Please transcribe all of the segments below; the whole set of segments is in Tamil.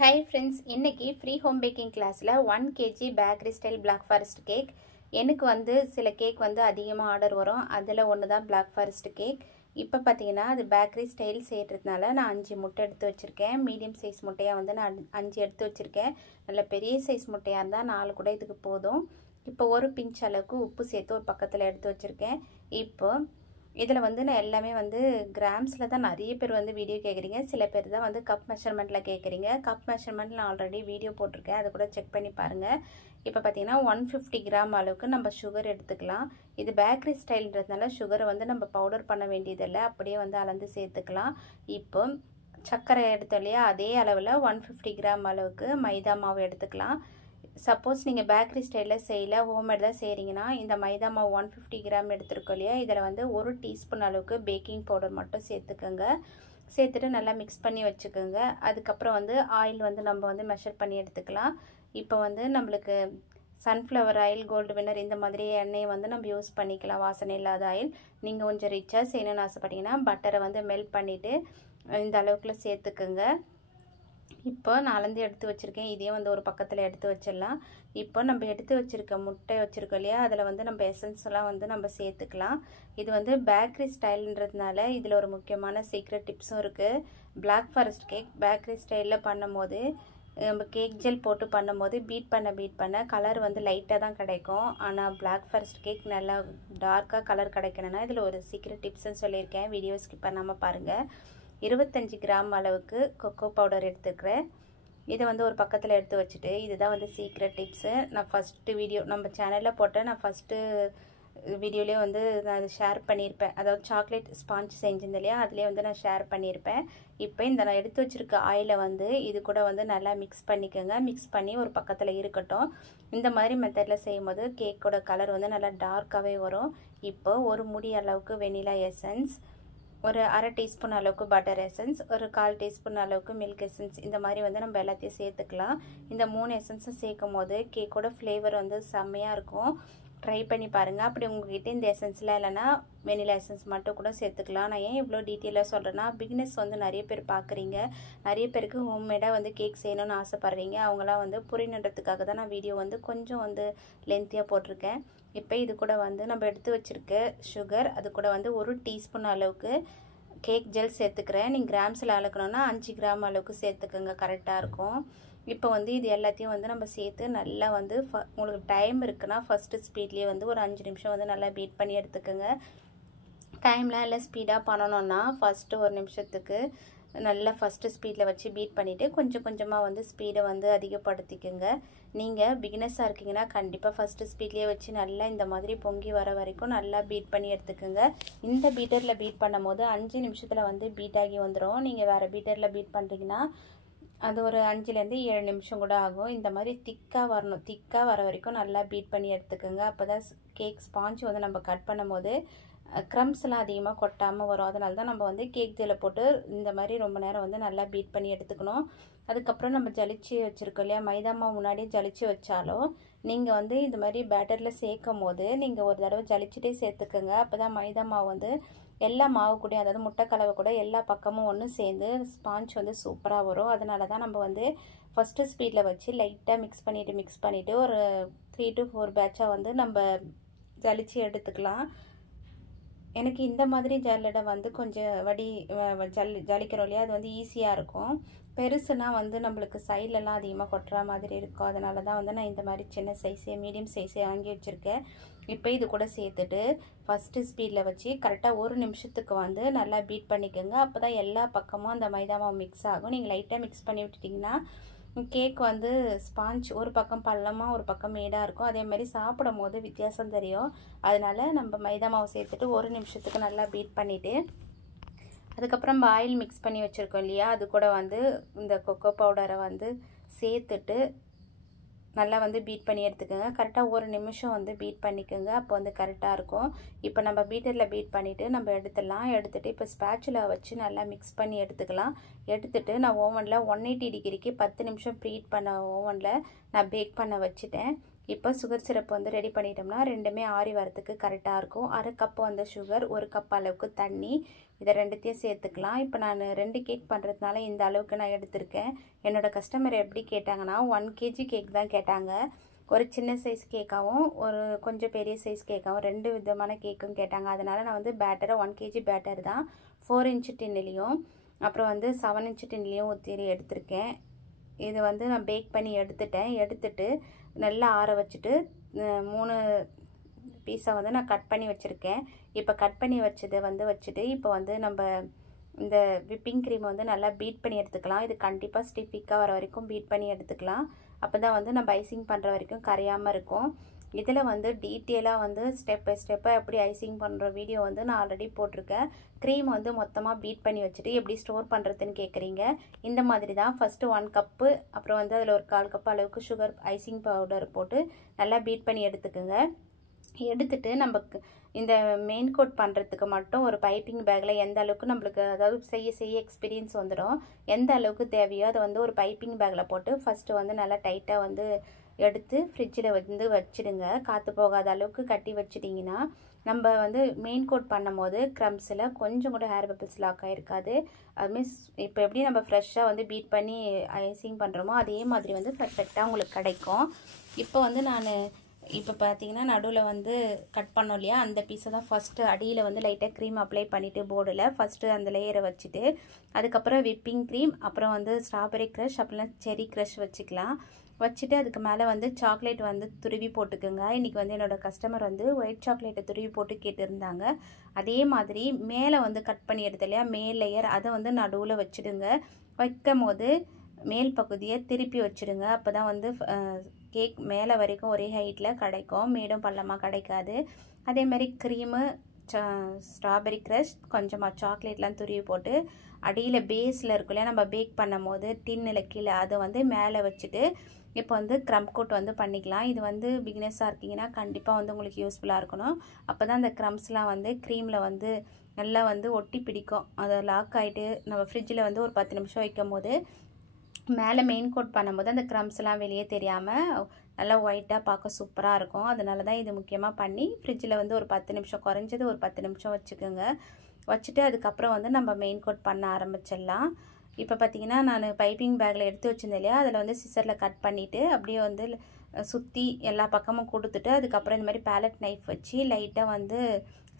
Hi friends, இன்னைக்கு free home baking classல 1 kg bakery style black forest cake. எனக்கு வந்து சில கேக் வந்து அதிகமா ஆர்டர் வரும். அதுல ஒன்னு தான் black forest cake. இப்போ பாத்தீங்கன்னா அது bakery style செய்யறதுனால நான் 5 முட்டை எடுத்து வச்சிருக்கேன். மீடியம் சைஸ் முட்டையா வந்து நான் 5 எடுத்து வச்சிருக்கேன். நல்ல பெரிய சைஸ் முட்டையா இருந்தா 4 கூட இதுக்கு போதும். இப்போ ஒரு பிஞ்ச் அளவுக்கு உப்பு சேர்த்து ஒரு பக்கத்துல எடுத்து வச்சிருக்கேன். இப்போ இதில் வந்து நான் எல்லாமே வந்து கிராம்ஸில் தான் நிறைய பேர் வந்து வீடியோ கேட்குறீங்க. சில பேர் தான் வந்து கப் மெஷர்மெண்ட்டில் கேட்குறீங்க. கப் மெஷர்மெண்ட் நான் ஆல்ரெடி வீடியோ போட்டிருக்கேன், அதை கூட செக் பண்ணி பாருங்கள். இப்போ பார்த்தீங்கன்னா 150 கிராம் அளவுக்கு நம்ம சுகர் எடுத்துக்கலாம். இது பேக்கரி ஸ்டைல்ன்றதுனால சுகரை வந்து நம்ம பவுடர் பண்ண வேண்டியதில்லை, அப்படியே வந்து அளந்து சேர்த்துக்கலாம். இப்போ சர்க்கரை எடுத்தோம் இல்லையா, அதே அளவில் 150 கிராம் அளவுக்கு மைதா மாவு எடுத்துக்கலாம். சப்போஸ் நீங்கள் பேக்கரி ஸ்டைலில் செய்யல, ஹோம்மேட் தான் செய்கிறீங்கன்னா இந்த மைதா மாவு 150 கிராம் எடுத்துருக்கோம் இல்லையா, இதில் வந்து 1 டீஸ்பூன் அளவுக்கு பேக்கிங் பவுடர் மட்டும் சேர்த்துக்கோங்க. சேர்த்துட்டு நல்லா மிக்ஸ் பண்ணி வச்சுக்கோங்க. அதுக்கப்புறம் வந்து ஆயில் வந்து நம்ம வந்து மெஷர் பண்ணி எடுத்துக்கலாம். இப்போ வந்து நம்மளுக்கு சன்ஃப்ளவர் ஆயில், கோல்டு வின்னர் இந்த மாதிரி எண்ணெயை வந்து நம்ம யூஸ் பண்ணிக்கலாம், வாசனை இல்லாத ஆயில். நீங்கள் கொஞ்சம் ரிச்சாக செய்யணும்னு ஆசைப்பட்டீங்கன்னா பட்டரை வந்து மெல்ட் பண்ணிவிட்டு இந்த அளவுக்குள்ள சேர்த்துக்குங்க. இப்போ நான் அளந்து எடுத்து வச்சுருக்கேன். இதே வந்து ஒரு பக்கத்தில் எடுத்து வச்சிடலாம். இப்போ நம்ம எடுத்து வச்சுருக்க முட்டை வச்சுருக்கோம் இல்லையா, அதில் வந்து நம்ம எசன்ஸ் எல்லாம் வந்து நம்ம சேர்த்துக்கலாம். இது வந்து பேக்கரி ஸ்டைல்ன்றதுனால இதில் ஒரு முக்கியமான சீக்ரெட் டிப்ஸும் இருக்குது. பிளாக் ஃபாரஸ்ட் கேக் பேக்கரி ஸ்டைலில் பண்ணும் போது நம்ம கேக் ஜெல் போட்டு பண்ணும்போது பீட் பண்ண கலர் வந்து லைட்டாக தான் கிடைக்கும். ஆனால் பிளாக் ஃபாரஸ்ட் கேக் நல்லா டார்க்காக கலர் கிடைக்கணும்னா இதில் ஒரு சீக்ரெட் டிப்ஸ்ன்னு சொல்லியிருக்கேன். வீடியோ ஸ்கிப் பண்ணாமல் பாருங்கள். 25 கிராம் அளவுக்கு கொக்கோ பவுடர் எடுத்துக்கிறேன். இதை வந்து ஒரு பக்கத்தில் எடுத்து வச்சுட்டு, இதுதான் வந்து சீக்ரெட் டிப்ஸு. நான் ஃபஸ்ட்டு வீடியோ நம்ம சேனலில் போட்டேன், நான் ஃபஸ்ட்டு வீடியோலேயே வந்து நான் அதை ஷேர் பண்ணியிருப்பேன். அதாவது சாக்லேட் ஸ்பாஞ்ச் செஞ்சிருந்தேன் இல்லையா, அதுலேயே வந்து நான் ஷேர் பண்ணியிருப்பேன். இப்போ இந்த நான் எடுத்து வச்சுருக்க ஆயிலை வந்து இது கூட வந்து நல்லா மிக்ஸ் பண்ணிக்கோங்க. மிக்ஸ் பண்ணி ஒரு பக்கத்தில் இருக்கட்டும். இந்த மாதிரி மெத்தடில் செய்யும்போது கேக்கோட கலர் வந்து நல்லா டார்க்காகவே வரும். இப்போ ஒரு முடி அளவுக்கு வெனிலா எசன்ஸ், ஒரு அரை டீஸ்பூன் அளவுக்கு பட்டர் எசன்ஸ், ஒரு 1/4 டீஸ்பூன் அளவுக்கு மில்க் எசன்ஸ், இந்த மாதிரி வந்து நம்ம எல்லாத்தையும் சேர்த்துக்கலாம். இந்த 3 எசன்ஸும் சேர்க்கும் போது கேக்கோட ஃப்ளேவர் வந்து செம்மையாக இருக்கும். ட்ரை பண்ணி பாருங்கள். அப்படி உங்கள்கிட்ட இந்த எசன்ஸில் இல்லைன்னா வெனிலா எசன்ஸ் மட்டும் கூட சேர்த்துக்கலாம். நான் ஏன் இவ்வளோ டீட்டெயிலாக சொல்கிறேன்னா, பிகினர்ஸ் வந்து நிறைய பேர் பார்க்குறீங்க, நிறைய பேருக்கு ஹோம்மேடாக வந்து கேக் செய்யணும்னு ஆசைப்பட்றீங்க. அவங்களாம் வந்து புரியணுன்றதுக்காக தான் நான் வீடியோ வந்து கொஞ்சம் வந்து லென்த்தியாக போட்டிருக்கேன். இப்போ இது கூட வந்து நம்ம எடுத்து வச்சுருக்க சுகர், அது கூட வந்து 1 டீஸ்பூன் அளவுக்கு கேக் ஜெல் சேர்த்துக்கிறேன். நீங்கள் கிராம்ஸில் அளக்கணும்னா 5 கிராம் அளவுக்கு சேர்த்துக்கோங்க, கரெக்டாக இருக்கும். இப்போ வந்து இது எல்லாத்தையும் வந்து நம்ம சேர்த்து நல்லா வந்து உங்களுக்கு டைம் இருக்குன்னா ஃபஸ்ட்டு ஸ்பீட்லேயே வந்து ஒரு 5 நிமிஷம் வந்து நல்லா பீட் பண்ணி எடுத்துக்கோங்க. டைம்லாம் இல்லை ஸ்பீடாக பண்ணணுன்னா ஃபஸ்ட்டு 1 நிமிஷத்துக்கு நல்லா ஃபஸ்ட்டு ஸ்பீடில் வச்சு பீட் பண்ணிவிட்டு கொஞ்சம் கொஞ்சமாக வந்து ஸ்பீடை வந்து அதிகப்படுத்திக்கோங்க. நீங்கள் பிகினர்ஸாக இருக்கீங்கன்னா கண்டிப்பாக ஃபஸ்ட்டு ஸ்பீட்லேயே வச்சு நல்லா இந்த மாதிரி பொங்கி வர வரைக்கும் நல்லா பீட் பண்ணி எடுத்துக்கோங்க. இந்த பீட்டரில் பீட் பண்ணும் போது 5 நிமிஷத்தில் வந்து பீட் ஆகி வந்துடும். நீங்கள் வேறு பீட்டரில் பீட் பண்ணுறீங்கன்னா அது ஒரு 5லேருந்து 7 நிமிஷம் கூட ஆகும். இந்த மாதிரி திக்காக வரணும். திக்காக வர வரைக்கும் நல்லா பீட் பண்ணி எடுத்துக்கோங்க. அப்போ தான் கேக் ஸ்பாஞ்ச் வந்து நம்ம கட் பண்ணும் போது க்ரம்ஸ்லாம் அதிகமாக கொட்டாமல் வரும். அதனால தான் நம்ம வந்து கேக் ஜெல்லை போட்டு இந்த மாதிரி ரொம்ப நேரம் வந்து நல்லா பீட் பண்ணி எடுத்துக்கணும். அதுக்கப்புறம் நம்ம ஜலிச்சு வச்சுருக்கோம் இல்லையா, மைதா மாவு முன்னாடியே ஜலிச்சு வச்சாலும் நீங்கள் வந்து இந்த மாதிரி பேட்டரில் சேர்க்கும் போது நீங்கள் ஒரு தடவை ஜலிச்சுட்டே சேர்த்துக்கோங்க. அப்போ தான் மைதா மாவு வந்து எல்லா மாவு கூடயும், அதாவது முட்டை கலவை கூட எல்லா பக்கமும் ஒன்று சேர்ந்து ஸ்பாஞ்ச் வந்து சூப்பராக வரும். அதனால தான் நம்ம வந்து ஃபஸ்ட்டு ஸ்பீடில் வச்சு லைட்டாக மிக்ஸ் பண்ணிவிட்டு ஒரு 3 to 4 பேட்சாக வந்து நம்ம ஜலிச்சு எடுத்துக்கலாம். எனக்கு இந்த மாதிரி ஜல்லடை வந்து கொஞ்சம் ஜலிக்கிறோம் இல்லையா, அது வந்து ஈஸியாக இருக்கும். பெருசுனா வந்து நம்மளுக்கு சைட்லலாம் அதிகமாக கொட்டுற மாதிரி இருக்கும். அதனால தான் வந்து நான் இந்த மாதிரி சின்ன சைஸே மீடியம் சைஸே வாங்கி வச்சுருக்கேன். இப்போ இது கூட சேர்த்துட்டு ஃபஸ்ட்டு ஸ்பீடில் வச்சு கரெக்டாக 1 நிமிஷத்துக்கு வந்து நல்லா பீட் பண்ணிக்கோங்க. அப்போ தான் எல்லா பக்கமும் அந்த மைதா மாவு மிக்ஸ் ஆகும். நீங்கள் லைட்டாக மிக்ஸ் பண்ணி விட்டுட்டிங்கன்னா கேக் வந்து ஸ்பாஞ்ச் ஒரு பக்கம் பள்ளமாக ஒரு பக்கம் மேடாக இருக்கும். அதே மாதிரி சாப்பிடும் போது வித்தியாசம் தெரியும். அதனால நம்ம மைதா மாவு சேர்த்துட்டு 1 நிமிஷத்துக்கு நல்லா பீட் பண்ணிவிட்டு அதுக்கப்புறம் நம்ம ஆயில் மிக்ஸ் பண்ணி வச்சுருக்கோம் இல்லையா, அது கூட வந்து இந்த கொக்கோ பவுடரை வந்து சேர்த்துட்டு நல்லா வந்து பீட் பண்ணி எடுத்துக்கோங்க. கரெக்டாக 1 நிமிஷம் வந்து பீட் பண்ணிக்கோங்க. அப்போ வந்து கரெக்டாக இருக்கும். இப்போ நம்ம பீட்டரில் பீட் பண்ணிவிட்டு நம்ம எடுத்துகிட்டு இப்போ ஸ்பேச்சுலா வச்சு நல்லா மிக்ஸ் பண்ணி எடுத்துக்கலாம். எடுத்துகிட்டு நான் ஓவனில் 180 டிகிரிக்கு 10 நிமிஷம் ப்ரீஹீட் பண்ண ஓவனில் நான் பேக் பண்ண வச்சுட்டேன். இப்போ சுகர் சிரப் வந்து ரெடி பண்ணிட்டோம்னா ரெண்டுமே ஆறி வரத்துக்கு கரெக்டாக இருக்கும். 1/2 கப் வந்து சுகர், 1 கப் அளவுக்கு தண்ணி, இதை ரெண்டுத்தையும் சேர்த்துக்கலாம். இப்போ நான் 2 கேக் பண்ணுறதுனால இந்த அளவுக்கு நான் எடுத்திருக்கேன். என்னோடய கஸ்டமர் எப்படி கேட்டாங்கன்னா 1 kg கேக் தான் கேட்டாங்க. ஒரு சின்ன சைஸ் கேக்காகவும் ஒரு கொஞ்சம் பெரிய சைஸ் கேக்காகவும் 2 விதமான கேக்கும் கேட்டாங்க. அதனால் நான் வந்து பேட்டரை 1 kg பேட்டர் தான் 4 inch டின்னிலையும் அப்புறம் வந்து 7 inch டின்னிலையும் ஊற்றி எடுத்திருக்கேன். இது வந்து நான் பேக் பண்ணி எடுத்துட்டு நல்லா ஆற வச்சுட்டு 3 பீஸை வந்து நான் கட் பண்ணி வச்சுருக்கேன். இப்போ கட் பண்ணி வச்சதை வந்து வச்சுட்டு இப்போ வந்து நம்ம இந்த விப்பிங் க்ரீம் வந்து நல்லா பீட் பண்ணி எடுத்துக்கலாம். இது கண்டிப்பாக ஸ்டிஃபிக்காக வர வரைக்கும் பீட் பண்ணி எடுத்துக்கலாம். அப்போ தான் வந்து நம்ம ஐசிங் பண்ணுற வரைக்கும் கரையாமல் இருக்கும். இதில் வந்து டீட்டெயிலாக வந்து ஸ்டெப் பை ஸ்டெப்பாக எப்படி ஐசிங் பண்ணுற வீடியோ வந்து நான் ஆல்ரெடி போட்டிருக்கேன். க்ரீம் வந்து மொத்தமாக பீட் பண்ணி வச்சுட்டு எப்படி ஸ்டோர் பண்ணுறதுன்னு கேட்குறீங்க. இந்த மாதிரி தான் ஃபஸ்ட்டு 1 கப்பு அப்புறம் வந்து அதில் ஒரு 1/4 கப் அளவுக்கு சுகர் ஐசிங் பவுடர் போட்டு நல்லா பீட் பண்ணி எடுத்துக்குங்க. எடுத்துட்டு நமக்கு இந்த மெயின் கோட் பண்ணுறதுக்கு மட்டும் ஒரு பைப்பிங் பேக்கில் எந்த அளவுக்கு நம்மளுக்கு அதாவது செய்ய எக்ஸ்பீரியன்ஸ் வந்துடும், எந்த அளவுக்கு தேவையோ அதை வந்து ஒரு பைப்பிங் பேக்கில் போட்டு ஃபஸ்ட்டு வந்து நல்லா டைட்டாக வந்து எடுத்து ஃப்ரிட்ஜில் வந்து வச்சுடுங்க. காற்று போகாத அளவுக்கு கட்டி வச்சிட்டிங்கன்னா நம்ம வந்து மெயின் கோட் பண்ணும் போது க்ரம்ஸில் கொஞ்சம் கூட ஹேர் பபிள்ஸ் லாக் ஆகிருக்காது. அதுமாரி இப்போ எப்படி நம்ம ஃப்ரெஷ்ஷாக வந்து பீட் பண்ணி ஐசிங் பண்ணுறோமோ அதே மாதிரி வந்து பர்ஃபெக்டாக உங்களுக்கு கிடைக்கும். இப்போ வந்து நான் இப்போ பார்த்தீங்கன்னா நடுவில் வந்து கட் பண்ணோம் இல்லையா, அந்த பீஸை தான் ஃபஸ்ட்டு அடியில் வந்து லைட்டாக க்ரீம் அப்ளை பண்ணிவிட்டு போர்டில் ஃபஸ்ட்டு அந்த லேயரை வச்சுட்டு அதுக்கப்புறம் விப்பிங் க்ரீம் அப்புறம் வந்து ஸ்ட்ராபெரி க்ரஷ் அப்படின்னா செரி க்ரஷ் வச்சுக்கலாம். வச்சுட்டு அதுக்கு மேலே வந்து சாக்லேட் வந்து துருவி போட்டுக்குங்க. இன்றைக்கி வந்து என்னோடய கஸ்டமர் வந்து ஒயிட் சாக்லேட்டை துருவி போட்டு கேட்டிருந்தாங்க. அதே மாதிரி மேலே வந்து கட் பண்ணி எடுத்து இல்லையா மேல் லேயர் அதை வந்து நடுவில் வச்சுடுங்க. வைக்கும் போது மேல் பகுதியை திருப்பி வச்சுடுங்க. அப்போ தான் வந்து கேக் மேலே வரைக்கும் ஒரே ஹைட்டில் கிடைக்கும், மேடும் பள்ளமாக கிடைக்காது. அதேமாதிரி க்ரீமு ஸ்ட்ராபெரி க்ரஷ் கொஞ்சமாக சாக்லேட்லாம் துருவி போட்டு அடியில் பேஸில் இருக்குல்லையா நம்ம பேக் பண்ணும் போது டின்னில் கீழே அதை வந்து மேலே வச்சுட்டு இப்போ வந்து க்ரம் கோட் வந்து பண்ணிக்கலாம். இது வந்து பிகினர்ஸாக இருக்கீங்கன்னா கண்டிப்பாக வந்து உங்களுக்கு யூஸ்ஃபுல்லாக இருக்கணும். அப்போ தான் அந்த க்ரம்ஸ்லாம் வந்து க்ரீமில் வந்து நல்லா வந்து ஒட்டி பிடிக்கும். அதை லாக் ஆகிட்டு நம்ம ஃப்ரிட்ஜில் வந்து ஒரு 10 நிமிஷம் வைக்கும் போது மேலே மெயின் கோட் பண்ணும்போது அந்த க்ரம்ஸ்லாம் வெளியே தெரியாமல் நல்லா ஒயிட்டாக பார்க்க சூப்பராக இருக்கும். அதனால தான் இது முக்கியமாக பண்ணி ஃப்ரிட்ஜில் வந்து ஒரு 10 நிமிஷம் குறைஞ்சது ஒரு 10 நிமிஷம் வச்சுக்கோங்க. வச்சுட்டு அதுக்கப்புறம் வந்து நம்ம மெயின் கோட் பண்ண ஆரம்பிச்சிடலாம். இப்போ பார்த்திங்கன்னா நான் பைப்பிங் பேக்கில் எடுத்து வச்சுருந்தேன் இல்லையா, அதில் வந்து சிசரில் கட் பண்ணிவிட்டு அப்படியே வந்து சுற்றி எல்லா பக்கமும் கொடுத்துட்டு அதுக்கப்புறம் இந்த மாதிரி பேலட் நைஃப் வச்சு லைட்டாக வந்து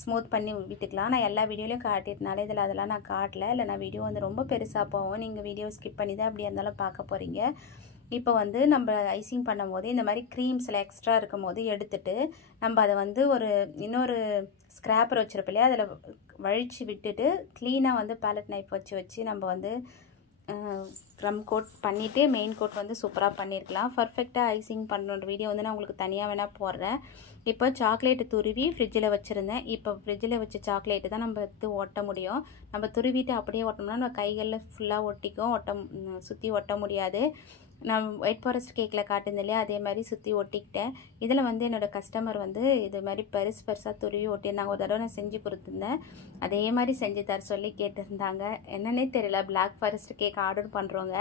ஸ்மூத் பண்ணி விட்டுக்கலாம். நான் எல்லா வீடியோலையும் காட்டிட்டனால இதில் அதெல்லாம் நான் காட்டல. இல்லை நான் வீடியோ வந்து ரொம்ப பெருசாக போகும், நீங்கள் வீடியோ ஸ்கிப் பண்ணி தான் அப்படியே இருந்தாலும் பார்க்க போகிறீங்க. இப்போ வந்து நம்ம ஐசிங் பண்ணும் போது இந்த மாதிரி க்ரீம்ஸில் எக்ஸ்ட்ரா இருக்கும் போது எடுத்துட்டு நம்ம அதை வந்து இன்னொரு ஸ்க்ராப்பர் வச்சுருப்போம் இல்லையா, அதில் வழித்து விட்டுட்டு க்ளீனாக வந்து பேலட் நைஃப் வச்சு நம்ம வந்து க்ரம் கோட் பண்ணிவிட்டு மெயின் கோட் வந்து சூப்பராக பண்ணியிருக்கலாம். பர்ஃபெக்டாக ஐசிங் பண்ணுற வீடியோ வந்து நான் உங்களுக்கு தனியாக வேணால் போடுறேன். இப்போ சாக்லேட்டு துருவி ஃப்ரிட்ஜில் வச்சுருந்தேன். இப்போ ஃப்ரிட்ஜில் வச்ச சாக்லேட்டு தான் நம்ம எடுத்து ஒட்ட முடியும். நம்ம துருவிட்டு அப்படியே ஒட்டோம்னா நம்ம கைகளில் ஃபுல்லாக ஒட்டிக்கும், சுற்றி ஒட்ட முடியாது. நான் ஒயிட் ஃபாரஸ்ட் கேக்கில் காட்டுந்தேன் இல்லையா, அதே மாதிரி சுற்றி ஒட்டிக்கிட்டேன். இதில் வந்து என்னோடய கஸ்டமர் வந்து இது மாதிரி பெருசாக துருவி ஒட்டியிருந்தாங்க. ஒரு தடவை நான் செஞ்சு கொடுத்துருந்தேன், அதே மாதிரி செஞ்சு தர சொல்லி கேட்டிருந்தாங்க. என்னன்னே தெரியல, பிளாக் ஃபாரஸ்ட் கேக் ஆர்டர் பண்ணுறவங்க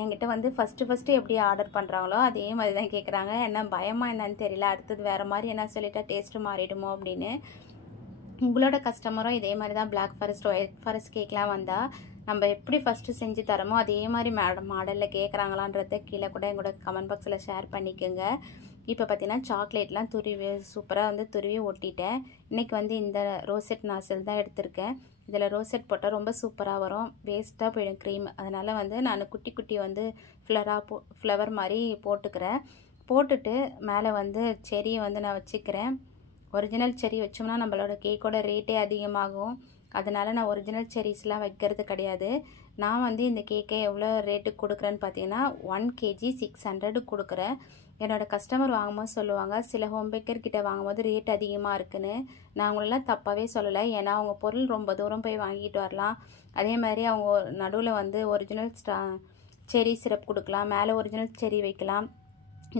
என்கிட்ட வந்து ஃபஸ்ட்டு எப்படி ஆர்டர் பண்ணுறாங்களோ அதே மாதிரி தான் கேட்குறாங்க. என்ன பயமாக என்னன்னு தெரியல, அடுத்தது வேறு மாதிரி என்ன சொல்லிட்டா டேஸ்ட்டு மாறிடுமோ அப்படின்னு. உங்களோட கஸ்டமரும் இதே மாதிரி தான் பிளாக் ஃபாரஸ்ட் ஒயிட் ஃபாரஸ்ட் கேக்லாம் வந்தால் நம்ம எப்படி ஃபஸ்ட்டு செஞ்சு தரோமோ அதே மாதிரி மாடலில் கேட்குறாங்களான்றத கீழே கூட எங்களோட கமெண்ட் பாக்ஸில் ஷேர் பண்ணிக்கோங்க. இப்போ பார்த்தீங்கன்னா சாக்லேட்லாம் துருவி சூப்பராக வந்து துருவி ஒட்டிட்டேன். இன்றைக்கி வந்து இந்த ரோசெட் நாசில் தான் எடுத்திருக்கேன். இதில் ரோசெட் போட்டால் ரொம்ப சூப்பராக வரும், வேஸ்ட்டாக போயிடும் க்ரீம். அதனால் வந்து நான் குட்டி வந்து ஃப்ளவர் மாதிரி போட்டுக்கிறேன். போட்டுட்டு மேலே வந்து செரியை வந்து நான் வச்சுக்கிறேன். ஒரிஜினல் செரி வச்சோம்னா நம்மளோட கேக்கோட ரேட்டே அதிகமாகும். அதனால் நான் ஒரிஜினல் செரிஸ்லாம் வைக்கிறது கிடையாது. நான் வந்து இந்த கேக்கை எவ்வளோ ரேட்டுக்கு கொடுக்குறேன்னு பார்த்தீங்கன்னா 1 kg 600 கொடுக்குறேன். என்னோடய கஸ்டமர் வாங்கும்போது சொல்லுவாங்க சில ஹோம் பேக்கர்கிட்ட வாங்கும்போது ரேட் அதிகமாக இருக்குன்னு. நான் அவங்களெலாம் தப்பாகவே சொல்லலை, ஏன்னா அவங்க பொருள் ரொம்ப தூரம் போய் வாங்கிட்டு வரலாம். அதே மாதிரி அவங்க நடுவில் வந்து ஒரிஜினல் செரி சிரப் கொடுக்கலாம், மேலே ஒரிஜினல் செரி வைக்கலாம்.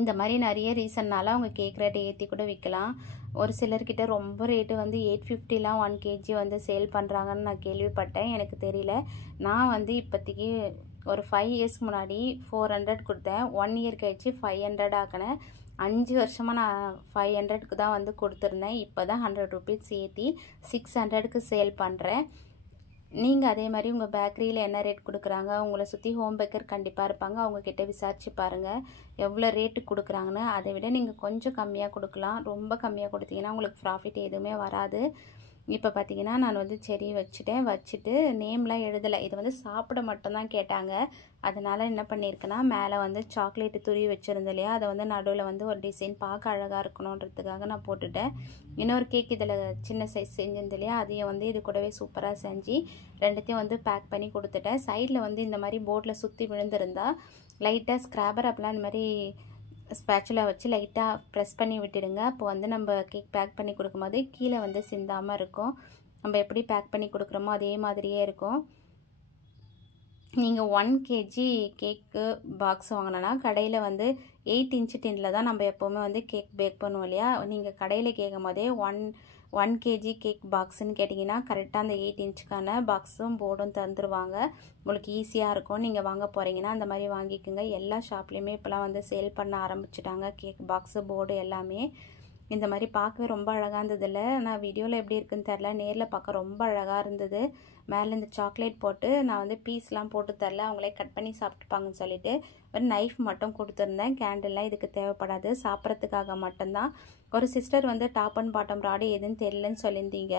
இந்த மாதிரி நிறைய ரீசன்னால் அவங்க கேக் ரேட்டை ஏற்றி கூட விற்கலாம். ஒரு சிலர்கிட்ட ரொம்ப ரேட்டு வந்து 850லாம் 1 kg வந்து சேல் பண்ணுறாங்கன்னு நான் கேள்விப்பட்டேன், எனக்கு தெரியல. நான் வந்து இப்போதைக்கு ஒரு 5 இயர்ஸ்க்கு முன்னாடி 400 கொடுத்தேன், 1 இயர் கழிச்சு 500 ஆக்கினேன். 5 வருஷமாக நான் 500க்கு தான் வந்து கொடுத்துருந்தேன். இப்போ தான் 100 ருபீஸ் ஏற்றி 600க்கு சேல் பண்ணுறேன். நீங்கள் அதே மாதிரி உங்கள் பேக்கரியில் என்ன ரேட் கொடுக்குறாங்க, உங்களை சுற்றி ஹோம் பேக்கர் கண்டிப்பாக இருப்பாங்க, அவங்கக்கிட்ட விசாரித்து பாருங்கள் எவ்வளோ ரேட்டு கொடுக்குறாங்கன்னு. அதை விட நீங்கள் கொஞ்சம் கம்மியாக கொடுக்கலாம். ரொம்ப கம்மியாக கொடுத்தீங்கன்னா உங்களுக்கு ப்ராஃபிட் எதுவுமே வராது. இப்போ பார்த்தீங்கன்னா நான் வந்து செடி வச்சுட்டு நேம்லாம் எழுதலை. இது வந்து சாப்பிட மட்டும்தான் கேட்டாங்க. அதனால் என்ன பண்ணியிருக்கேன்னா மேலே வந்து சாக்லேட்டு துருவி வச்சுருந்தேன் இல்லையா, அதை வந்து நடுவில் வந்து ஒரு டிசைன் பார்க்க அழகாக இருக்கணுன்றதுக்காக நான் போட்டுட்டேன். இன்னொரு கேக் இதில் சின்ன சைஸ் செஞ்சிருந்தேன் இல்லையா, அதையும் வந்து இது கூடவே சூப்பராக செஞ்சு ரெண்டுத்தையும் வந்து பேக் பண்ணி கொடுத்துட்டேன். சைடில் வந்து இந்த மாதிரி போர்டில் சுற்றி விழுந்திருந்தா லைட்டாக ஸ்க்ராப்பர் அப்பெல்லாம் இந்த மாதிரி ஸ்பேச்சுலா வச்சு லைட்டாக ப்ரெஸ் பண்ணி விட்டுடுங்க. அப்போ வந்து நம்ம கேக் பேக் பண்ணி கொடுக்கும்போது கீழே வந்து சிந்தாமல் இருக்கும். நம்ம எப்படி பேக் பண்ணி கொடுக்குறோமோ அதே மாதிரியே இருக்கும். நீங்கள் 1 kg கேக்கு பாக்ஸ் வாங்கினோன்னா கடையில் வந்து 8 இன்ச்சு டின்னில் தான் நம்ம எப்போவுமே வந்து கேக் பேக் பண்ணுவோம் இல்லையா. நீங்கள் கடையில் கேட்கும் போதே 1 kg கேக் பாக்ஸுன்னு கேட்டிங்கன்னா கரெக்டாக அந்த 8 இன்ச்சுக்கான பாக்ஸும் போர்டும் தந்துடுவாங்க. உங்களுக்கு ஈஸியாக இருக்கும். நீங்கள் வாங்க போகிறீங்கன்னா அந்த மாதிரி வாங்கிக்கோங்க. எல்லா ஷாப்லேயுமே இப்போலாம் வந்து சேல் பண்ண ஆரம்பிச்சிட்டாங்க கேக் பாக்ஸு போர்டு எல்லாமே. இந்த மாதிரி பார்க்கவே ரொம்ப அழகாக இருந்ததில்ல. நான் வீடியோவில் எப்படி இருக்குன்னு தெரில, நேரில் பார்க்க ரொம்ப அழகாக இருந்தது. மேலே இந்த சாக்லேட் போட்டு நான் வந்து பீஸ்லாம் போட்டு தரல, அவங்களே கட் பண்ணி சாப்பிட்டுப்பாங்கன்னு சொல்லிட்டு ஒரு நைஃப் மட்டும் கொடுத்துருந்தேன். கேண்டில்லாம் இதுக்கு தேவைப்படாது, சாப்பிட்றதுக்காக மட்டும்தான். ஒரு சிஸ்டர் வந்து டாப் அண்ட் பாட்டம் ராடு எதுன்னு தெரியலன்னு சொல்லியிருந்தீங்க.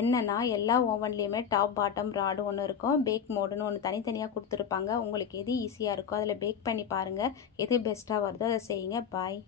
என்னென்னா எல்லா ஓவன்லேயுமே டாப் பாட்டம் ராடு ஒன்று இருக்கும், பேக் மோடுன்னு ஒன்று தனித்தனியாக கொடுத்துருப்பாங்க. உங்களுக்கு எது ஈஸியாக இருக்கோ அதில் பேக் பண்ணி பாருங்கள். எது பெஸ்ட்டாக வருதோ அதை செய்யுங்க. பாய்.